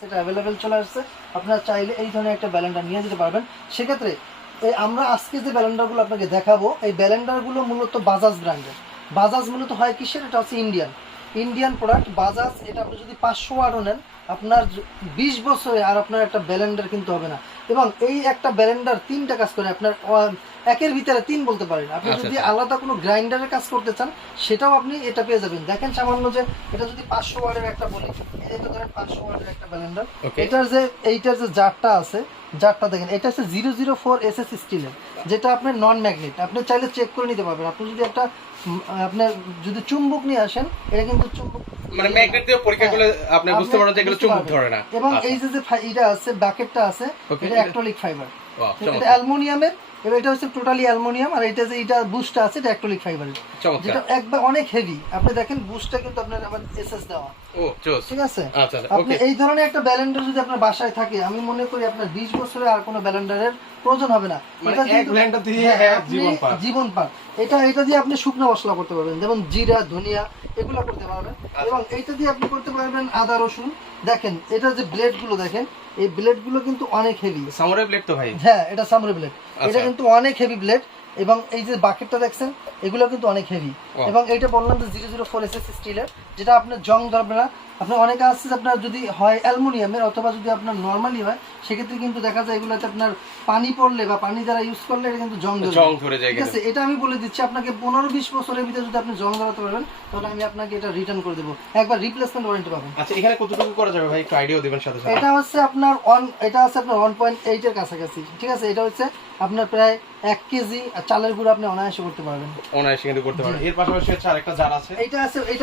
সেটা অ্যাভেলেবেল চলে আসছে। আপনারা চাইলে এই ধরনের একটা ব্যালেন্ডার নিয়ে যেতে পারবেন। সেক্ষেত্রে এই আমরা আজকে যে ব্যালেন্ডারগুলো আপনাকে দেখাবো, এই ব্যালেন্ডারগুলো মূলত বাজাজ ব্র্যান্ডের। বাজাজ মূলত হয় কিসের? এটা হচ্ছে ইন্ডিয়ান প্রোডাক্ট বাজাজ। এটা আপনি যদি 500 ওয়াটও নেন, আপনার 20 বছরে আর আপনার একটা ব্যালেন্ডার কিনতে হবে না। এবং এই একটা ব্যালেন্ডার 3টা কাজ করে, আপনার একের ভিতরে 3 বলতে পারেন। আপনি যদি আলাদা কোনো গ্রাইন্ডারের কাজ করতে চান, সেটাও আপনি এটা পেয়ে যাবেন। দেখেন সামান্য যে এটা যদি 500 ওয়াটের একটা বলি, এটা ধরেন 500 ওয়াটের একটা ব্যালেন্ডার। এইটার যে জারটা আছে, জারটা দেখেন, এটা হচ্ছে 004 SS স্টিলের, যেটা আপনার নন ম্যাগনেট। আপনি চাইলে চেক করে নিতে পারবেন। আপনি যদি একটা আপনার যদি চুম্বক নিয়ে আসেন, এটা কিন্তু চুম্বক মানে ম্যাগনেট দিয়ে পরীক্ষা করলে আপনি বুঝতে পারবেন যে এগুলো চুম্বক ধরে না। এবং এই যে এটা আছে, বাকেটটা আছে, এটা অ্যাক্রিলিক ফাইবার। এটা অ্যালুমিনিয়ামের, এবং এটা হচ্ছে টোটালি অ্যালুমিনিয়াম। আর এটা বুস্টটা আছে, এটা অ্যাক্রিলিক ফাইবারের, যেটা একবার অনেক হেভি। আপনি দেখেন বুস্টটা কিন্তু আপনার আবার এসএস দেওয়া। ঠিক আছে। আপনি এই ধরনের একটা ব্যালেন্ডার যদি আপনার বাসায় থাকে, আমি মনে করি আপনার 20 বছরে আর কোনো ব্যালেন্ডারের প্রয়োজন হবে না। এটা এক ব্লেন্ডার দিয়ে জীবন পান। এটা দিয়ে আপনি শুকনো মশলা করতে পারবেন, যেমন জিরা, ধনিয়া, এগুলো করতে পারবেন। এবং এইটা দিয়ে আপনি করতে পারবেন আদা, রসুন। দেখেন এটা যে ব্লেড গুলো দেখেন, এই ব্লেড গুলো কিন্তু অনেক হেভি। সামুরাই ব্লেড তো ভাই? হ্যাঁ, এটা সামুরাই ব্লেড। এটা কিন্তু অনেক হেভি ব্লেড। এবং এই যে বাকেটটা দেখছেন, এগুলো কিন্তু অনেক হেভি। এবং এইটা বললাম যে 004 SS স্টিলের, যেটা আপনার জং ধরবে না। আপনার অনেকে আছে আপনার যদি হয় অ্যালুমিনিয়ামের, অথবা যদি আপনার নর্মালি হয়, সেক্ষেত্রে কিন্তু দেখা যায় এগুলোতে আপনার পানি পড়লে বা পানি যারা ইউজ করলে এটা কিন্তু জং ধরে যায়। ঠিক আছে, এটা আমি বলে দিচ্ছি আপনাকে 15-20 বছরের ভিতরে যদি আপনি জং ধরাতে পারবেন, তাহলে আমি আপনাকে এটা রিটার্ন করে দেবো, একবার রিপ্লেসমেন্ট ওয়ারেন্টি পাবেন। আচ্ছা, এখানে কতটুকু করা যাবে ভাই, একটু আইডিয়া দিবেন সাথে সাথে? এটা হচ্ছে আপনার 1.8 এর কাছাকাছি। ঠিক আছে, এটা হচ্ছে আপনার প্রায় 1 কেজি চালের গুঁড়ো আপনি অনায়াসে করতে পারবেন। অনায়াসে কিন্তু করতে পারবেন। এর পাশাপাশি হচ্ছে আরেকটা জার আছে। এটা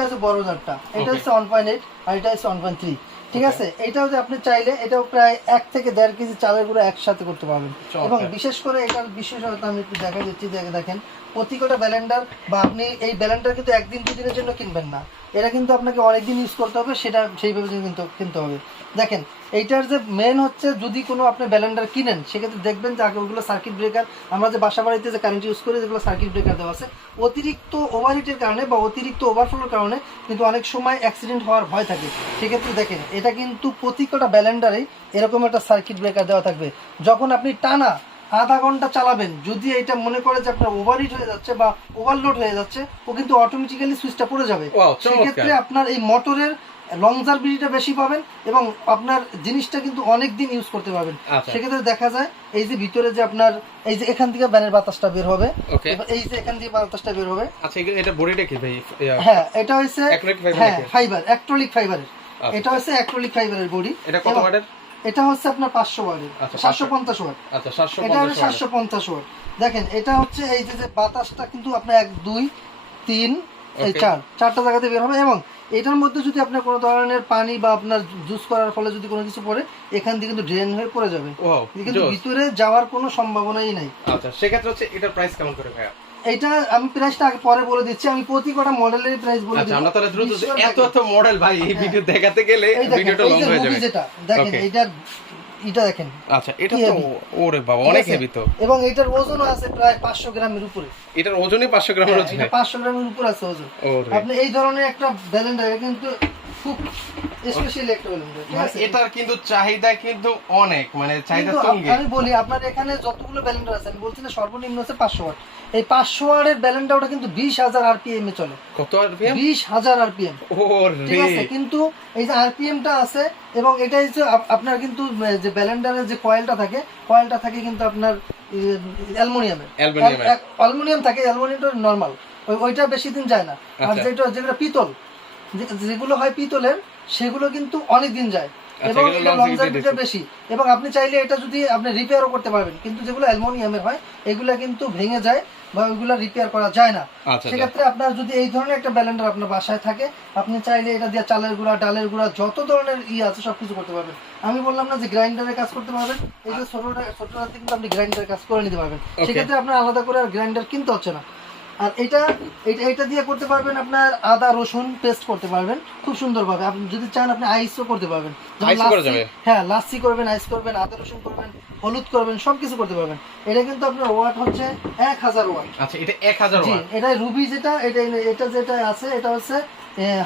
হচ্ছে বড় জারটা, এটা হচ্ছে 1.8 আর এটা হচ্ছে 1.3। ঠিক আছে, এটাও যে আপনি চাইলে এটাও প্রায় 1 থেকে 1.5 কেজি চালের গুঁড়ো একসাথে করতে পারবেন। এবং বিশেষ করে এটার বিশেষতা আমি একটু দেখা যাচ্ছি, দেখেন প্রতিটা ব্যালেন্ডার, বা আপনি এই ব্যালেন্ডার কিন্তু একদিন দুদিনের জন্য কিনবেন না, এটা কিন্তু আপনাকে অনেকদিন ইউজ করতে হবে, সেটা সেইভাবে কিন্তু কিনতে হবে। দেখেন এইটার যে মেন হচ্ছে, যদি কোনো আপনি ব্যালেন্ডার কিনেন, সেক্ষেত্রে দেখবেন যে আগে ওগুলো সার্কিট ব্রেকার, আমরা যে বাসা বাড়িতে যে কারেন্ট ইউজ করি, যেগুলো সার্কিট ব্রেকার দেওয়া আছে, অতিরিক্ত ওভারহিটের কারণে বা অতিরিক্ত ওভারফ্লোর কারণে কিন্তু অনেক সময় অ্যাক্সিডেন্ট হওয়ার ভয় থাকে। সেক্ষেত্রে দেখেন এটা কিন্তু প্রতিটা ব্যালেন্ডারেই এরকম একটা সার্কিট ব্রেকার দেওয়া থাকবে। যখন আপনি টানা আধা ঘন্টা চালাবেন, যদি এটা মনে করে যে আপনার ওভারহিট হয়ে যাচ্ছে বা ওভারলোড হয়ে যাচ্ছে, ও কিন্তু অটোমেটিক্যালি সুইচটা পড়ে যাবে। সেক্ষেত্রে আপনার এই মোটরের লংজারবিলিটিটা বেশি পাবেন এবং আপনার জিনিসটা কিন্তু অনেক দিন ইউজ করতে পারবেন। সেক্ষেত্রে দেখা যায় এই যে ভিতরে যে আপনার এই যে এখান থেকে ব্যানের বাতাসটা বের হবে, এই যে এখান থেকে বাতাসটা বের হবে। আচ্ছা, এটা বডিটা কি ভাই? হ্যাঁ, এটা হচ্ছে ফাইবার, অ্যাক্রিলিক ফাইবারের। এটা হচ্ছে অ্যাক্রিলিক ফাইবারের বডি। এটা কত ওয়াটের? এটা হচ্ছে আপনার 500 ওয়াটের, 750 ওয়াট। আচ্ছা, এটা হচ্ছে 750 ওয়াট। দেখেন এটা হচ্ছে এই যে বাতাসটা কিন্তু আপনার 1 2 3 এই 4টা জায়গাতে বের হবে। এবং এটার মধ্যে যদি আপনার কোনো ধরনের পানি বা আপনার জুস করার ফলে যদি কোনো কিছু পড়ে, এখান থেকে কিন্তু ড্রেন হয়ে পড়ে যাবে, কিন্তু ভিতরে যাওয়ার কোনো সম্ভাবনাই নাই। আচ্ছা, সেক্ষেত্রে হচ্ছে এটার প্রাইস কেমন করে ভাইয়া? এটা আমি প্রাইসটা আগে পরে বলে দিচ্ছি, আমি প্রতি কটা মডেলের প্রাইস বলে দিচ্ছি। আমরা তাহলে দ্রুত, এত মডেল ভাই, এই ভিডিও দেখাতে গেলে ভিডিওটা লং হয়ে যাবে। যেটা দেখেন এটা দেখেন। আচ্ছা, এটা তো ওরে বাবা অনেক হেভি তো। এবং এটার ওজনও আছে প্রায় 500 গ্রামের উপরে। এটার ওজনই 500 গ্রামের ওজন? এটা 500 গ্রামের উপর আছে ওজন। আপনি এই ধরনের একটা ব্যালেন্ডার কিন্তু খুব স্পেশাল একটা ব্যালেন্ডার। ঠিক আছে, এটার কিন্তু চাহিদা কিন্তু অনেক, মানে চাহিদা তুঙ্গে। আমি বলি আপনার এখানে যতগুলো ব্যালেন্ডার আছে, আমি বলছি না সর্বনিম্ন হচ্ছে 500 ওয়াট। এই 500 ওয়াটের ব্যালেন্ডার ওটা কিন্তু 20000 আরপিএম এ চলে। কত আরপিএম? 20000 আরপিএম। ওরে, ঠিক আছে, কিন্তু এই যে আরপিএমটা আছে, এবং এটা হচ্ছে আপনার কিন্তু যে ব্যালেন্ডারের যে কয়েলটা থাকে কিন্তু আপনার অ্যালুমিনিয়াম থাকে। অ্যালুমিনিয়ামটা নরমাল, ওইটা বেশি দিন যায় না। আর যেগুলো পিতল, যেগুলো হয় পিতলের, সেগুলো কিন্তু অনেক দিন যায় এবং এটা লংজারভিটা বেশি। এবং আপনি চাইলে এটা যদি আপনি রিপেয়ারও করতে পারবেন, কিন্তু যেগুলো অ্যালুমিনিয়ামের হয় এগুলা কিন্তু ভেঙে যায় বা ওইগুলো রিপেয়ার করা যায় না। সেক্ষেত্রে আপনার যদি এই ধরনের একটা ব্যালেন্ডার আপনার বাসায় থাকে, আপনি চাইলে এটা দিয়ে চালের গুঁড়া, ডালের গুঁড়া, যত ধরনের আছে সবকিছু করতে পারবেন। আমি বললাম না যে গ্রাইন্ডারের কাজ করতে পারবেন, এই যে ছোটটা কিন্তু আপনি গ্রাইন্ডারের কাজ করে নিতে পারবেন। সেক্ষেত্রে আপনার আলাদা করে আর গ্রাইন্ডার কিনতে হচ্ছে না। আর এটা দিয়ে করতে পারবেন, আপনার আদা রসুন পেস্ট করতে পারবেন খুব সুন্দরভাবে। আপনি যদি চান আপনি আইসও করতে পারবেন। হ্যাঁ, লাচ্ছি করবেন, আইস করবেন, আদা রসুন করবেন, হলুদ করবেন, সবকিছু করতে পারবেন। এটা কিন্তু আপনার ওয়াট হচ্ছে 1000 ওয়াট। আচ্ছা, এটা 1000 ওয়াট। এটা রুবি যেটা আছে, এটা হচ্ছে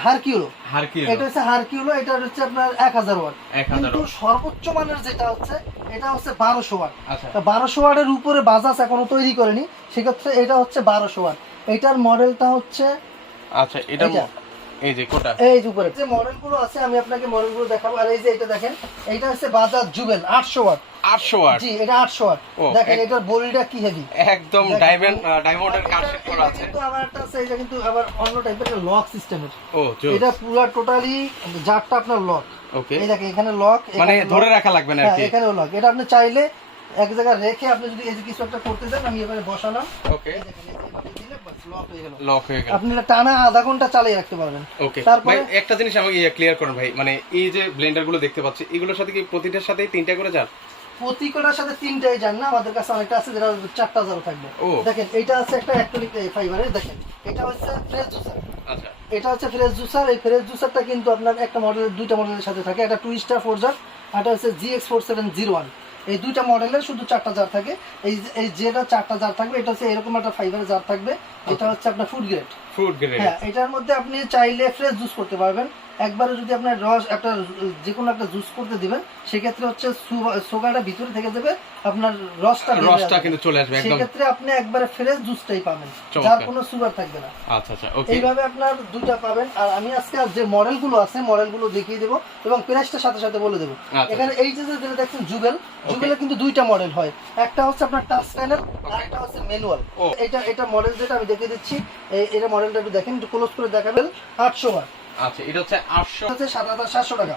হারকিউলো। হারকিউলো এটা হচ্ছে হারকিউলো, এটা হচ্ছে আপনার 1000 ওয়াট। 1000 কিন্তু সর্বোচ্চ মানের যেটা হচ্ছে এটা হচ্ছে 1200 ওয়াট। আচ্ছা 1200 ওয়াটের উপরে বাজাজ এখনো তৈরি করেনি, সেক্ষেত্রে এটা হচ্ছে 1200 ওয়াট। এটার মডেলটা হচ্ছে আচ্ছা এটা এই যে কোটা এই যে উপরে যে মডেলগুলো আছে আমি আপনাকে মডেলগুলো দেখাবো। আর এই যে এটা দেখেন, এটা হচ্ছে বাজাজ জুবেল 800 ওয়াট। 800 ওয়াট জি এটা 800 ওয়াট। দেখেন এটার বডিটা কি হেভি, একদম ডায়মন্ডের কাটশেট করা আছে। কিন্তু আমার একটা আছে, এটা কিন্তু আবার অন্য টাইপের লক সিস্টেমের। ও জোস। এটা পুরো টোটালি জারটা আপনার লক। ওকে এই দেখেন এখানে লক, মানে ধরে রাখা লাগবে না আর কি। এখানেও লক। এটা আপনি চাইলে এক জায়গায় রেখে আপনি যদি এই যে কিছু একটা করতে চান, আমি এবারে বসালাম, ওকে এই দেখেন এইভাবে দিলে বাস লক হয়ে গেল। লক হয়ে গেল। আপনি টানা আধা ঘন্টা চালিয়ে রাখতে পারবেন। ওকে তারপরে ভাই একটা জিনিস আমাকে ক্লিয়ার করুন ভাই, মানে এই যে ব্লেন্ডার গুলো দেখতে পাচ্ছি এগুলোর সাথে কি প্রতিটার সাথে 3টা করে যার? প্রতিটার সাথে 3টাই যান না, আমাদের কাছে অনেকটা আছে যেটা 4টা জার থাকবে। দেখেন এটা আছে একটা অ্যাক্রিলিক ফাইবারের, দেখেন এটা হচ্ছে ফ্রেশ জুসার। আচ্ছা এটা হচ্ছে ফ্রেশ জুসার। এই ফ্রেশ জুসারটা কিন্তু আপনার একটা মডেলের, দুইটা মডেলের সাথে থাকে, একটা 2 স্টার 4 জার, আর এটা হচ্ছে GX4701। এই দুইটা মডেলের শুধু 4টা জার থাকে। এই যেটা 4টা জার থাকবে এটা হচ্ছে এরকম একটা ফাইবারের জার থাকবে, এটা হচ্ছে আপনার ফুড গ্রেড। Food grade. হ্যাঁ, এটার মধ্যে আপনি চাইলে ফ্রেশ জুস করতে পারবেন। একবারে যদি আপনার রস একটা যে কোনো একটা জুস করতে দিবেন, সেক্ষেত্রে হচ্ছে সুগারটা ভিতরে থেকে যাবে, আপনার রসটা কিন্তু চলে আসবে একদম। সেক্ষেত্রে আপনি একবারে ফ্রেশ জুসটাই পাবেন, যার কোনো সুগার থাকবে না। আচ্ছা আচ্ছা ওকে। এইভাবে আপনার দুটো পাবেন। আর আমি আজকে যে মডেলগুলো আছে মডেলগুলো দেখিয়ে দেবো এবং প্রাইসটা সাথে সাথে বলে দেবো। এখানে এই যে যেটা দেখছেন জুবেল, জুবেলে কিন্তু দুইটা মডেল হয়, একটা হচ্ছে আপনার টাচ প্যানেল আর একটা হচ্ছে ম্যানুয়াল। এটা মডেল যেটা আমি দেখিয়ে দিচ্ছি, এটা মডেলটা একটু দেখেন, একটু ক্লোজ করে দেখাবেন। 800 ওয়াট। আচ্ছা এটা হচ্ছে 800 হচ্ছে 7700 টাকা।